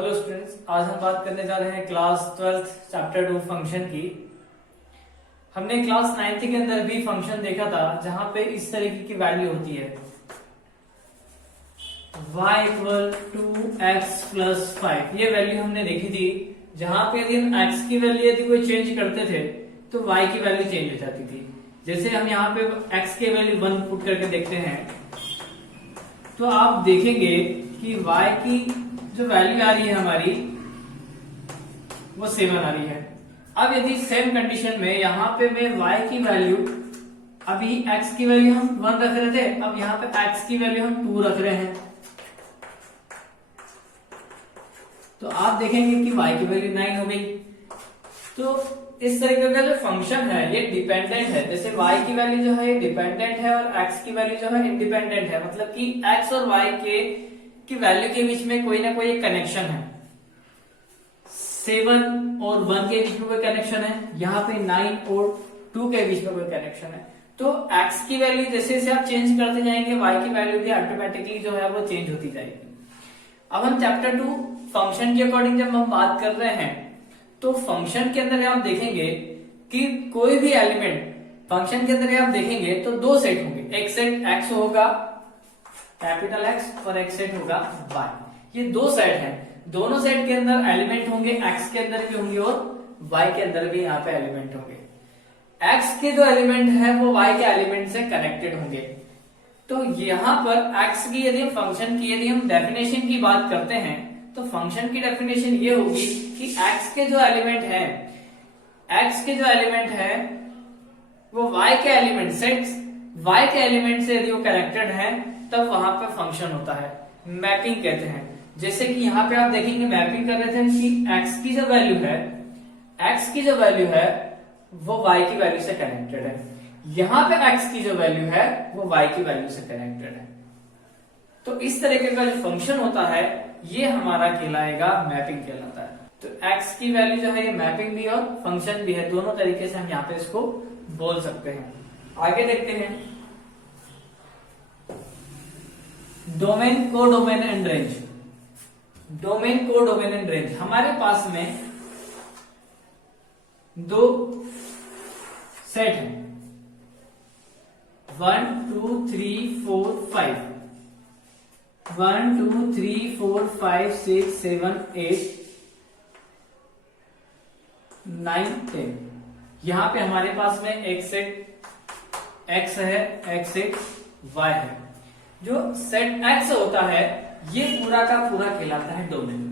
Hello students, आज हम बात करने जा रहे हैं क्लास 12th चैप्टर 2 फंक्शन की। हमने क्लास 9th के अंदर भी फंक्शन देखा था जहां पे इस तरीके की वैल्यू होती है y equal to x plus 5। ये वैल्यू हमने देखी थी जहां पे यदि हम x की वैल्यू यदि कोई चेंज करते थे तो y की वैल्यू चेंज हो जाती थी। जैसे हम यहाँ पे x की वैल्यू 1 पुट करके देखते हैं तो आप देखेंगे कि y की जो वैल्यू आ रही है हमारी वो 7 आ रही है। अब यदि सेम कंडीशन में यहाँ पे मैं y की वैल्यू, अभी x की वैल्यू हम 1 रख रहे थे, अब यहाँ पे x की वैल्यू हम 2 रख रहे हैं, तो आप देखेंगे कि y की वैल्यू 9 हो गई। तो इस तरीके का जो फंक्शन है ये डिपेंडेंट है। जैसे y की वैल्यू जो है ये डिपेंडेंट है और x की वैल्यू जो है इंडिपेंडेंट है, मतलब कि x और y की वैल्यू के बीच में कोई ना कोई एक कनेक्शन है। 7 और 1 के बीच में कोई कनेक्शन है, यहाँ पे 9 और 2 के बीच में कोई कनेक्शन है। तो x की वैल्यू जैसे जैसे आप चेंज करते जाएंगे y की वैल्यू भी ऑटोमेटिकली जो है वो चेंज होती जाएगी। अब हम चैप्टर 2 फंक्शन के अकॉर्डिंग जब हम बात कर रहे हैं तो फंक्शन के अंदर आप देखेंगे कि कोई भी एलिमेंट फंक्शन के अंदर आप देखेंगे तो दो सेट होंगे, एक सेट x होगा कैपिटल X और एक सेट होगा y। ये दो सेट हैं, दोनों सेट के अंदर एलिमेंट होंगे, x के अंदर भी होंगे और y के अंदर भी यहाँ पे एलिमेंट होंगे। x के जो एलिमेंट है वो y के एलिमेंट से कनेक्टेड होंगे। तो यहाँ पर x की यदि फंक्शन की यदि हम डेफिनेशन की बात करते हैं तो फंक्शन की डेफिनेशन ये होगी कि x के जो एलिमेंट है वो y के एलिमेंट सेट y के एलिमेंट से यदि वो कनेक्टेड है तब वहां पे फंक्शन होता है, मैपिंग कहते हैं। जैसे कि यहाँ पे आप देखेंगे मैपिंग कर रहे थे कि x की जो वैल्यू है वो y की वैल्यू से कनेक्टेड है, यहाँ पे x की जो वैल्यू है वो y की वैल्यू से कनेक्टेड है। तो इस तरीके का जो फंक्शन होता है ये हमारा कहलाएगा मैपिंग कहलाता है। तो x की वैल्यू जो है ये मैपिंग भी और फंक्शन भी है, दोनों तरीके से हम यहाँ पे इसको बोल सकते हैं। आगे देखते हैं domain, codomain and range. Domain, codomain and range, हमारे पास में दो सेट हैं 1 2 3 4 5, 1 2 3 4 5 6 7 8 9 10। यहां पे हमारे पास में एक सेट x है, एक सेट y है। जो सेट x होता है ये पूरा का पूरा कहलाता है डोमेन।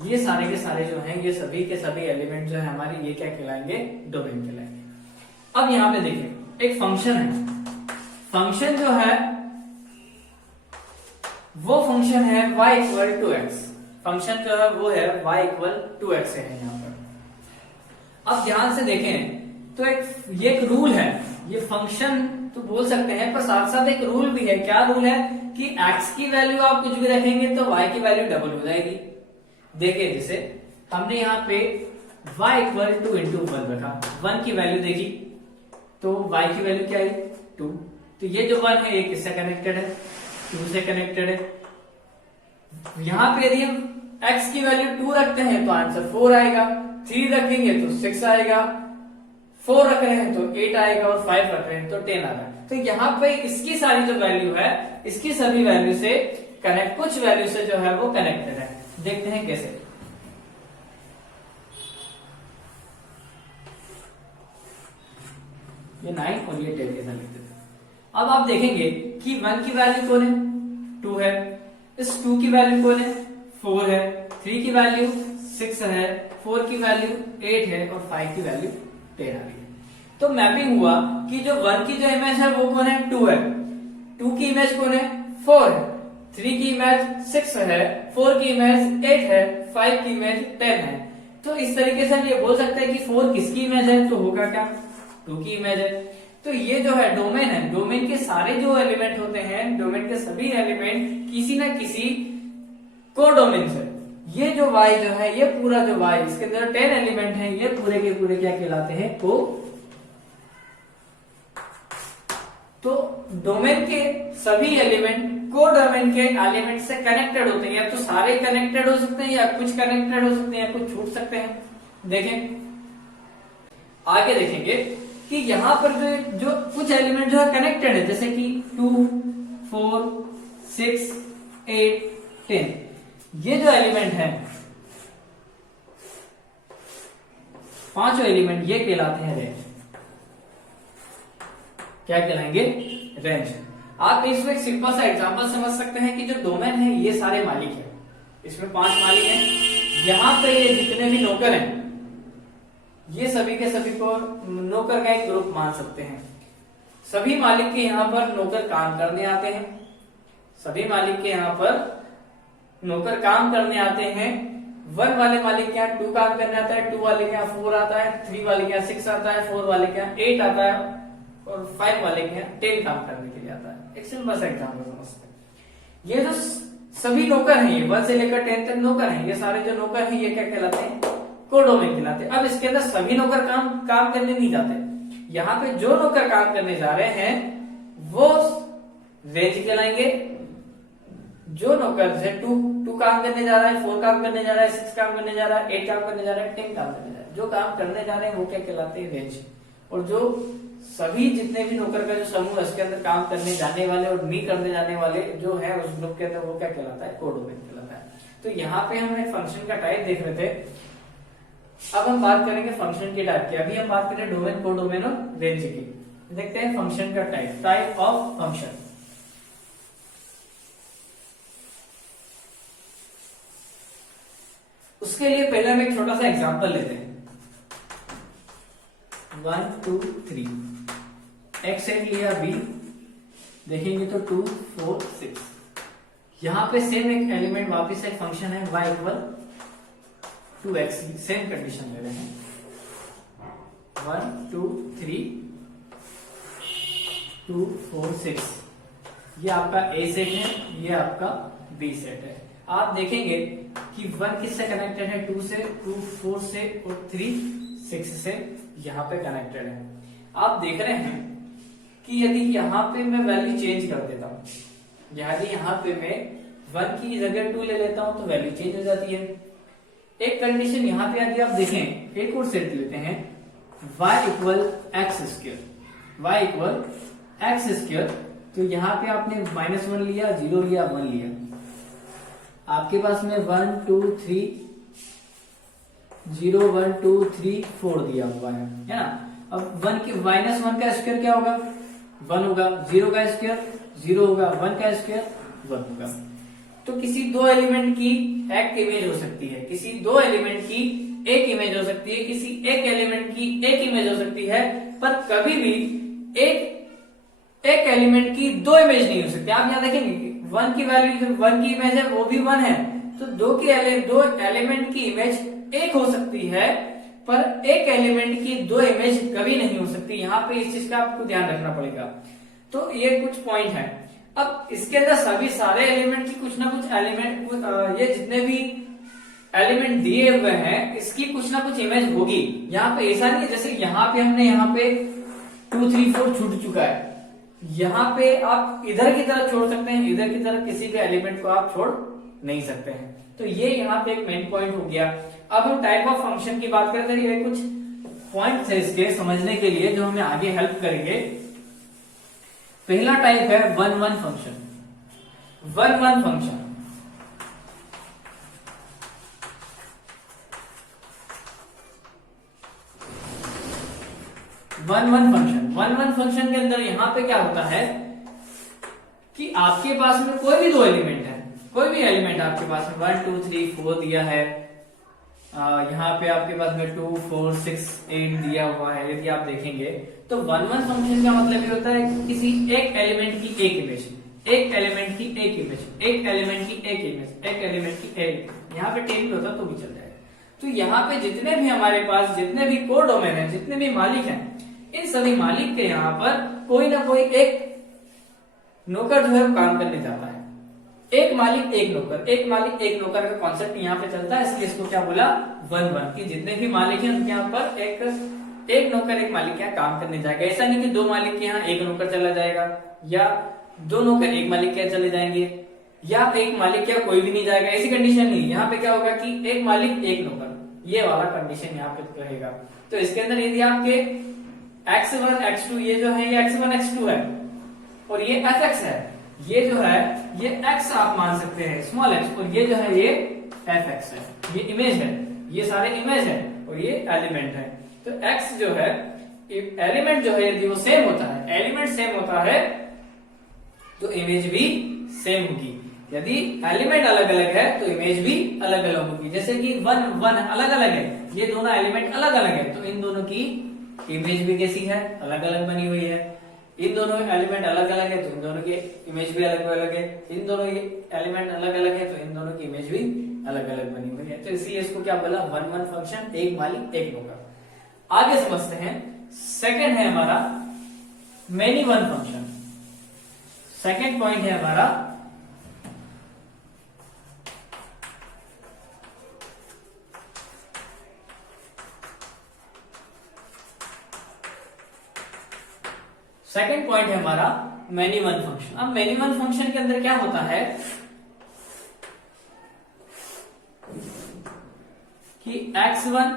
ये सारे के सारे जो हैं ये सभी के सभी एलिमेंट जो है हमारे ये क्या कहलाएंगे, डोमेन कहलाएंगे। अब यहां पे देखिए एक फंक्शन है, फंक्शन जो है वो फंक्शन है y equal to x. Function जो है वो है y इक्वल टू एक्स है यहाँ पर। अब ध्यान से देखें तो ये एक रूल है, ये फंक्शन तो बोल सकते हैं पर साथ साथ एक रूल भी है। क्या रूल है कि x की वैल्यू आप कुछ भी रखेंगे तो y की वैल्यू डबल हो जाएगी। देखिए जैसे हमने यहाँ पे y इक्वल टू इंटू 1 रखा, 1 की वैल्यू देखी तो y की वैल्यू क्या आई 2, तो ये जो 1 है ये किससे कनेक्टेड है, 2 से कनेक्टेड है। यहाँ पे यदि हम x की वैल्यू 2 रखते हैं तो आंसर 4 आएगा, 3 रखेंगे तो 6 आएगा, 4 रख रहे हैं तो 8 आएगा और 5 रख रहे हैं तो 10 आएगा। तो यहाँ पे इसकी सारी जो वैल्यू है इसकी सभी वैल्यू से कनेक्ट, कुछ वैल्यू से जो है वो कनेक्टेड है। देखते हैं कैसे। ये 9 और ये 10 ऐसा लिखते थे। अब आप देखेंगे कि 1 की वैल्यू कौन है, 2 है, इस 2 की वैल्यू कौन है, 4 है, 3 की वैल्यू 6 है, 4 की वैल्यू 8 है और 5 की वैल्यू 10 आ रही है। तो मैपिंग हुआ कि जो 1 की जो इमेज है वो कौन है, 2 है, 2 की इमेज कौन है, 4 है, 3 की इमेज 6 है, 4 की इमेज 8 है, 5 की इमेज 10 है। तो इस तरीके से हम ये बोल सकते हैं कि 4 किसकी इमेज है, तो होगा क्या, 2 की इमेज है। तो ये जो है डोमेन है, डोमेन के सारे जो एलिमेंट होते हैं, डोमेन के सभी एलिमेंट किसी ना किसी कोडोमेन से, ये जो y जो है ये पूरा जो y इसके अंदर 10 एलिमेंट हैं, ये पूरे के पूरे क्या कहलाते हैं, तो डोमेन के सभी एलिमेंट कोडोमेन के एलिमेंट से कनेक्टेड होते हैं, या तो सारे कनेक्टेड हो सकते हैं, या कुछ कनेक्टेड हो सकते हैं, या कुछ छूट सकते हैं। देखें आगे देखेंगे कि यहाँ पर जो कुछ एलिमेंट जो है कनेक्टेड है, जैसे कि 2, 4, 6, 8, 10, ये जो एलिमेंट है पांचों एलिमेंट ये कहलाते हैं रेंज। क्या कहलाएंगे? रेंज। आप इसमें एक सिंपल सा एग्जांपल समझ सकते हैं कि जो डोमेन है ये सारे मालिक हैं, इसमें 5 मालिक हैं। यहाँ पे ये जितने भी नौकर हैं ये सभी के सभी को नौकर का एक ग्रुप मान सकते हैं। सभी मालिक के यहाँ पर नौकर काम करने आते हैं, सभी मालिक के यहाँ पर नौकर काम करने आते हैं। 1 वाले मालिक के यहाँ 2 काम करने आता है, 2 वाले के यहाँ 4 आता है, 3 वाले के यहाँ 6 आता है, 4 वाले के यहाँ 8 आता है, और 5 वाले के यहाँ 10 काम करने के लिए आता है। एक सिंपल सा एग्जाम्पल समझते हैं। ये जो सभी नौकर हैं, ये 1 से लेकर 10 तक नौकर हैं, ये सारे जो नौकर हैं ये क्या कहलाते हैं? कोडोमेन कहलाते हैं। अब इसके अंदर सभी नौकर काम करने नहीं जाते, यहाँ पे जो नौकर काम करने जा रहे हैं वो रेंज कहलाएंगे। जो नौकर जैसे 2 काम करने जा रहा है, 4 काम करने जा रहा है, 6 काम करने जा रहा है, 8 काम करने जा रहा है, 10 काम करने जा रहा है, जो काम करने जा रहे हैं वो क्या कहलाते हैं? रेंज। और जो सभी जितने भी नौकर का जो समूह है उसके अंदर काम करने जाने वाले और नहीं करने जाने वाले जो है उस ग्रुप के अंदर वो क्या कहलाता है? कोडोमेन कहलाता है। तो यहाँ पे हम एक फंक्शन का टाइप देख रहे थे, अब हम बात करेंगे फंक्शन के टाइप की। अभी हम बात करें डोमेन, कोडोमेन और रेंज की। देखते हैं फंक्शन का टाइप ऑफ फंक्शन। उसके लिए पहले हम एक छोटा सा एग्जांपल लेते हैं। 1, 2, 3 एक्स सेट लिया, बी देखेंगे तो 2, 4, 6। यहां पे सेम एक एलिमेंट वापस एक फंक्शन है y equal 2x, same condition ले रहे हैं। 1, 2, 3, 2, 4, 6 ये आपका A सेट है, ये आपका B सेट है। आप देखेंगे कि 1 किससे कनेक्टेड है? 2 से, 2 4 से, और 3 6 से यहाँ पे कनेक्टेड है। आप देख रहे हैं कि यदि यहाँ पे मैं वैल्यू चेंज कर देता हूँ, यदि यहाँ पे मैं 1 की जगह 2 ले लेता हूँ तो वैल्यू चेंज हो जाती है। एक कंडीशन यहाँ पे यदि आप देखें, एक और सेट लेते हैं y equal x square, y equal x square, तो यहाँ पे आपने -1 लिया, 0 लिया, 1 लिया, आपके पास में 1 2 3 0 1 2 3 4 दिया हुआ है ना। अब 1 की -1 का स्क्वायर क्या होगा? 1 होगा। 0 का स्क्वायर 0 होगा, 1 का स्क्वायर 1 होगा। तो किसी 2 एलिमेंट की एक इमेज हो सकती है, किसी 2 एलिमेंट की एक इमेज हो सकती है, किसी एक एलिमेंट की एक इमेज हो सकती है, पर कभी भी एक एलिमेंट की 2 इमेज नहीं हो सकती। आप यहाँ देखेंगे 1 की वैल्यू, 1 की इमेज है वो भी 1 है, तो 2 एलिमेंट की इमेज एक हो सकती है, पर एक एलिमेंट की 2 इमेज कभी नहीं हो सकती। यहाँ पे इस चीज का आपको ध्यान रखना पड़ेगा। तो ये कुछ पॉइंट है। अब इसके अंदर सभी सारे एलिमेंट की कुछ ना कुछ एलिमेंट, ये जितने भी एलिमेंट दिए हुए हैं इसकी कुछ ना कुछ इमेज होगी। यहाँ पे ऐसा नहीं है जैसे यहाँ पे हमने यहाँ पे 2 3 4 छूट चुका है, यहाँ पे आप इधर की तरफ छोड़ सकते हैं, इधर की तरफ किसी भी एलिमेंट को आप छोड़ नहीं सकते हैं। तो ये यहाँ पे एक मेन पॉइंट हो गया। अब हम टाइप ऑफ फंक्शन की बात करते हैं। ये कुछ पॉइंट्स है इसके समझने के लिए जो हमें आगे हेल्प करेंगे। पहला टाइप है 1-1 फंक्शन। 1-1 फंक्शन 1-1 फंक्शन के अंदर यहाँ पे क्या होता है कि आपके पास में कोई भी 2 एलिमेंट है, कोई भी एलिमेंट आपके पास में 1 2 3 4 दिया है, यहाँ पे आपके पास में 2 4 6 8 दिया हुआ है। यदि आप देखेंगे तो 1-1 फंक्शन का मतलब ये होता है कि किसी एक एलिमेंट की एक इमेज, एक एलिमेंट की एक इमेज, एक एलिमेंट की एक इमेज, एक एलिमेंट की एक, यहाँ पे टेबल होता तो भी चल जाएगा। तो यहाँ पे जितने भी हमारे पास जितने भी कोडोमेन है, जितने भी मालिक हैं, इन सभी मालिक के यहाँ पर कोई ना कोई एक नौकर जो है वो काम करने जाता है। एक मालिक एक नौकर, एक मालिक एक नौकर का कॉन्सेप्ट यहाँ पे चलता है, इसलिए इसको क्या बोला 1-1 कि जितने भी मालिक हैं उनके यहाँ पर एक नौकर एक मालिक के यहाँ काम करने जाएगा। ऐसा नहीं कि 2 मालिक के यहाँ एक नौकर चला जाएगा या दो नौकर एक मालिक के यहाँ चले जाएंगे, या एक मालिक क्या कोई भी नहीं जाएगा, ऐसी कंडीशन नहीं। यहाँ पे क्या होगा कि एक मालिक एक नौकर, ये वाला कंडीशन यहाँ पे रहेगा। तो इसके अंदर यदि आपके x1 x2 ये जो है ये x1 x2 है और ये fx है, ये जो है ये x आप मान सकते हैं स्मॉल x, और ये जो है ये fx है, ये इमेज है, ये सारे इमेज है और ये एलिमेंट है। तो x जो है एलिमेंट जो है यदि वो सेम होता है, एलिमेंट सेम होता है तो इमेज भी सेम होगी। यदि एलिमेंट अलग अलग है तो इमेज भी अलग अलग होगी। जैसे कि वन वन अलग अलग है, ये दोनों एलिमेंट अलग अलग है, तो इन दोनों की इमेज भी कैसी है, अलग अलग बनी हुई है। इन दोनों एलिमेंट अलग अलग है तो इन दोनों की इमेज भी अलग अलग है। इन दोनों एलिमेंट अलग अलग है तो इन दोनों की इमेज भी अलग अलग बनी हुई है। तो इसलिए इसको क्या बोला, वन वन फंक्शन, एक मालिक एक नौकर। आगे समझते हैं, सेकंड है हमारा many one function. Second point है हमारा मेनी वन फंक्शन। अब मेनी वन फंक्शन के अंदर क्या होता है कि x1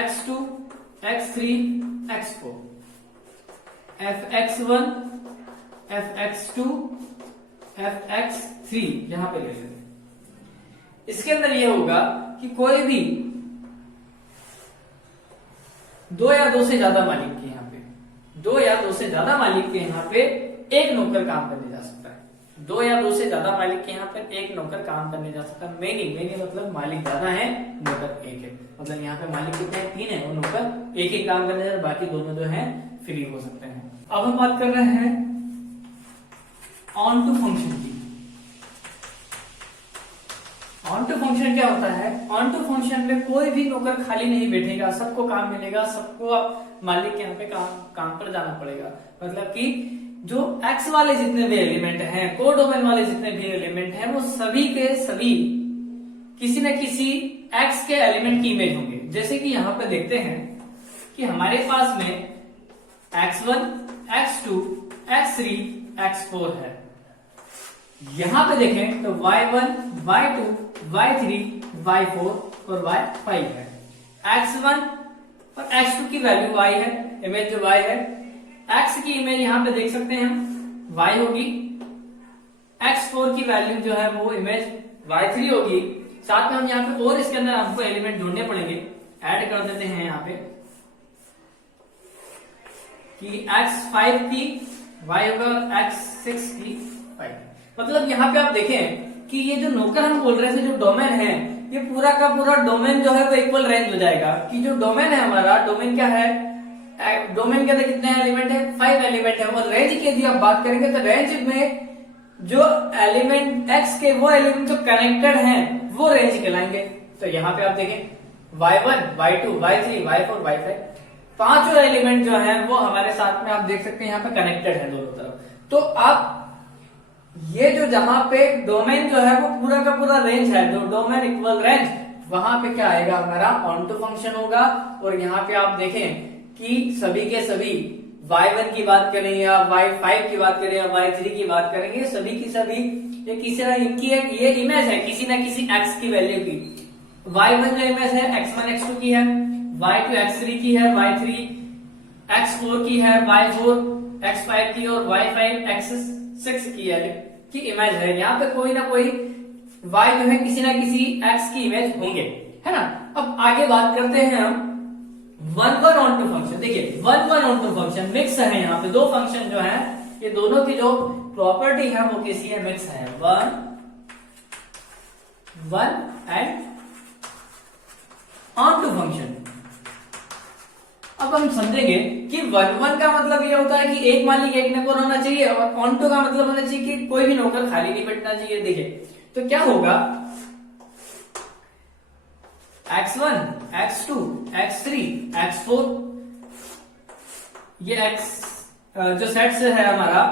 x2 x3 x4 fx1 fx2 fx3 यहां पे ले लेते। इसके अंदर यह होगा कि कोई भी दो या दो से ज्यादा मालिक के यहाँ पे, दो या दो से ज्यादा मालिक के यहाँ पे एक नौकर काम करने जा सकता है। दो या दो से ज्यादा मालिक के यहाँ पर एक नौकर काम करने जा सकता है। मेनी मतलब मालिक ज्यादा है, नौकर एक है। मतलब यहाँ पे मालिक कितने हैं, तीन है, और नौकर एक ही काम करने जा रहे, बाकी दोनों जो है फ्री हो सकते हैं। अब हम बात कर रहे हैं ऑन टू फंक्शन की। ऑन टू फंक्शन क्या होता है, ऑन टू फंक्शन में कोई भी नौकर खाली नहीं बैठेगा, सबको काम मिलेगा, सबको मालिक के यहाँ पे काम पर जाना पड़ेगा। मतलब कि जो x वाले जितने भी एलिमेंट हैं, कोडोमेन वाले जितने भी एलिमेंट हैं, वो सभी के सभी किसी न किसी x के एलिमेंट की इमेज होंगे। जैसे कि यहाँ पे देखते हैं कि हमारे पास में x1 x2 x3 x4 है। यहां पे देखें तो y1 y2 y3 y4 और y5 है। x1 और x2 की वैल्यू y है, इमेज जो y है। x की इमेज यहां पे देख सकते हैं हम y होगी। x4 की वैल्यू जो है वो इमेज y3 होगी। साथ में हम यहाँ पे और इसके अंदर आपको एलिमेंट जोड़ने पड़ेंगे, ऐड कर देते हैं यहाँ पे कि x5 की y होगा और x6 की y। मतलब यहाँ पे आप देखें कि ये जो नौकर हम बोल रहे थे, जो डोमेन है, ये पूरा का पूरा डोमेन जो है वो इक्वल रेंज हो जाएगा। कि जो डोमेन है हमारा, डोमेन क्या है, डोमेन के अंदर कितने एलिमेंट है, 5 एलिमेंट है। और रेंज की यदि आप बात करेंगे तो रेंज में जो एलिमेंट x के वो एलिमेंट जो कनेक्टेड हैं वो रेंज कहलाएंगे। तो यहाँ पे आप देखें y1 y2 y3 y4 y5 पांचों एलिमेंट जो है वो हमारे साथ में आप देख सकते हैं यहाँ पे कनेक्टेड है दोनों तरफ। तो आप ये जो जहां पे डोमेन जो है वो पूरा का पूरा रेंज है, जो डोमेन इक्वल रेंज, वहां पे क्या आएगा हमारा ऑन टू फंक्शन होगा। और यहाँ पे आप देखें कि सभी के सभी y1 की बात करें या y5 की बात करें या y3 की बात करेंगे, सभी की सभी ये किसी ना इनकी ये इमेज है किसी ना किसी x की वैल्यू की। y1 जो इमेज है x1 x2 की है, y2 x3 की है, y3 x4 की है, y4 x5 की और y5 x6 की है की इमेज है। यहाँ पे कोई ना कोई y जो है किसी ना किसी x की इमेज होंगे, है ना। अब आगे बात करते हैं हम one one onto function. देखिए one one onto function mix है। यहाँ पे दो फंक्शन जो है ये दोनों की जो प्रॉपर्टी है वो कैसी है, मिक्स है। One and onto function. अब हम समझेंगे कि वन वन का मतलब ये होता है कि एक मालिक एक नौकर होना चाहिए, और ऑन टू का मतलब होना चाहिए कि कोई भी नौकर खाली नहीं बैठना चाहिए। देखिए तो क्या होगा, x1 x2 x3 x4 ये x जो सेट से है हमारा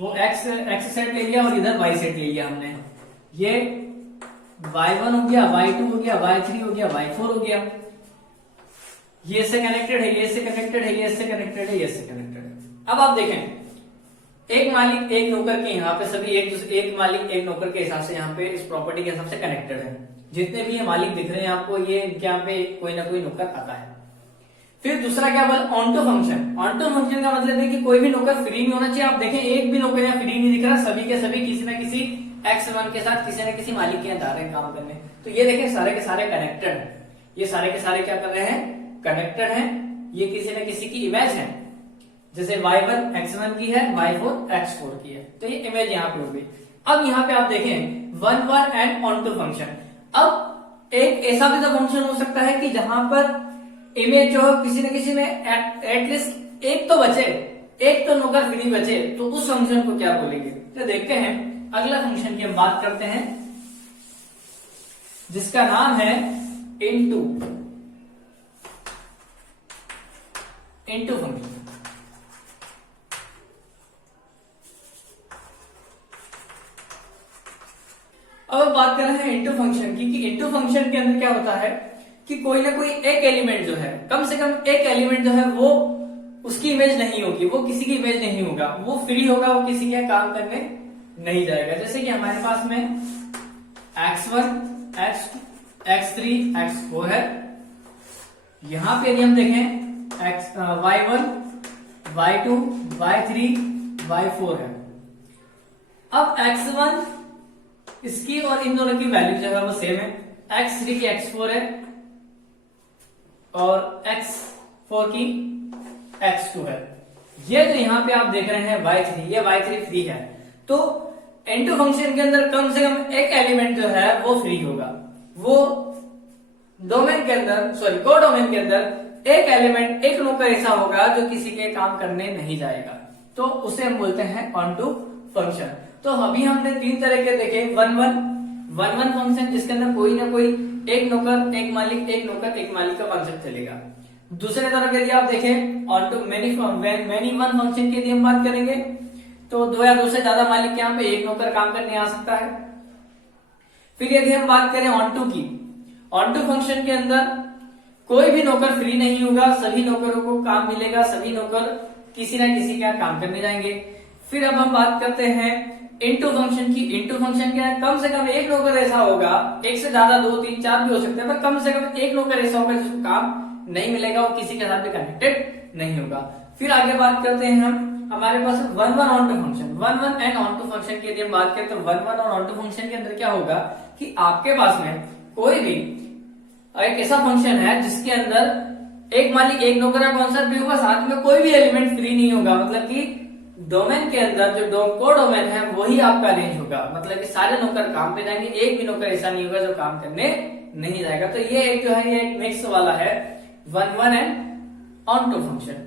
वो x सेट ले लिया और इधर y सेट ले लिया हमने। ये y1 हो गया, y2 हो गया, y3 हो गया, y4 हो गया। ये इससे कनेक्टेड है, ये इससे कनेक्टेड है, ये इससे कनेक्टेड है, ये इससे कनेक्टेड है। अब आप देखें एक मालिक एक नौकर के यहाँ पे सभी एक मालिक एक नौकर के हिसाब से यहाँ पे इस प्रॉपर्टी के हिसाब से कनेक्टेड है। जितने भी ये मालिक दिख रहे हैं आपको, ये यहाँ पे कोई ना कोई नौकर आता है। फिर दूसरा क्या बोला, onto function. Onto function का मतलब है कि कोई भी नौकर फ्री नहीं होना चाहिए। आप देखें एक भी नौकर यहाँ फ्री नहीं दिख रहा, सभी के सभी किसी न किसी X1 के साथ किसी न किसी मालिक के यहाँ जा रहे हैं काम करने। तो ये देखें सारे के सारे कनेक्टेड है, ये सारे के सारे क्या कर रहे हैं, कनेक्टेड है। ये किसी न किसी की इमेज है, जैसे y1 X1 की है, y4 X4 की है, तो ये इमेज यहाँ पे हो गई। अब यहाँ पे आप देखें 1 एंड ऑन टू फंक्शन। अब एक ऐसा भी तो फंक्शन हो सकता है कि जहां पर इमेज जो है किसी न किसी में एटलीस्ट एक तो बचे, एक तो नौकर फ्री बचे, तो उस फंक्शन को क्या बोलेंगे। तो देखते हैं अगला फंक्शन की हम बात करते हैं, जिसका नाम है इनटू फंक्शन। अब बात कर रहे हैं इनटू फंक्शन की, कि इनटू फंक्शन के अंदर क्या होता है कि कोई ना कोई एक एलिमेंट जो है, कम से कम एक एलिमेंट जो है वो उसकी इमेज नहीं होगी, वो किसी की इमेज नहीं होगा, वो फ्री होगा, वो किसी के काम करने नहीं जाएगा। जैसे कि हमारे पास में X1 X2 X3 X4 है। यहां पे यदि हम देखें Y1 Y2 Y3 Y4 है। अब X1 इसकी और इन दोनों की वैल्यू जो है वो सेम है, X3 की X4 है और X4 की X2 है। ये जो यहाँ पे आप देख रहे हैं Y3, ये Y3 फ्री है। तो इनटू फंक्शन के अंदर कम से कम एक एलिमेंट जो है वो फ्री होगा, वो डोमेन के अंदर, सॉरी कोडोमेन के अंदर एक एलिमेंट, एक नौकर ऐसा होगा जो किसी के काम करने नहीं जाएगा, तो उसे हम बोलते हैं ऑन टू फंक्शन। तो अभी हमने तीन तरह के देखे, 1 फंक्शन जिसके अंदर कोई ना कोई एक नौकर एक मालिक, एक नौकर एक मालिक का कॉन्सेप्ट चलेगा। दूसरे तरफ यदि आप देखें onto many one function की यदि हम बात करेंगे, तो दो या दो से ज्यादा मालिक के यहाँ पे एक नौकर काम करने आ सकता है। फिर यदि हम बात करें ऑन टू की, ऑन टू फंक्शन के अंदर कोई भी नौकर फ्री नहीं होगा, सभी नौकरों को काम मिलेगा, सभी नौकर किसी ना किसी के यहाँ काम करने जाएंगे। फिर अब हम बात करते हैं इनटू फंक्शन की। इनटू फंक्शन क्या है, कम से कम एक नौकर ऐसा होगा, एक से ज्यादा 2 3 4 भी हो सकते हैं, पर कम से कम एक नौकर ऐसा होगा जिसको काम नहीं मिलेगा, वो किसी के साथ भी कनेक्टेड नहीं होगा। फिर आगे बात करते हैं हम, हमारे पास 1 onto function, 1 and onto function की यदि हम बात करें तो 1 और ऑन टू फंक्शन के अंदर क्या होगा कि आपके पास में कोई भी एक ऐसा फंक्शन है जिसके अंदर एक मालिक एक नौकर का कॉन्सेप्ट भी होगा, साथ में कोई भी एलिमेंट फ्री नहीं होगा, मतलब कि डोमेन के अंदर जो कोडोमेन है वही आपका रेंज होगा, मतलब कि सारे नौकर काम पे जाएंगे, एक भी नौकर ऐसा नहीं होगा जो काम करने नहीं जाएगा। तो ये एक जो है ये एक मिक्स वाला है 1 एंड ऑन टू फंक्शन।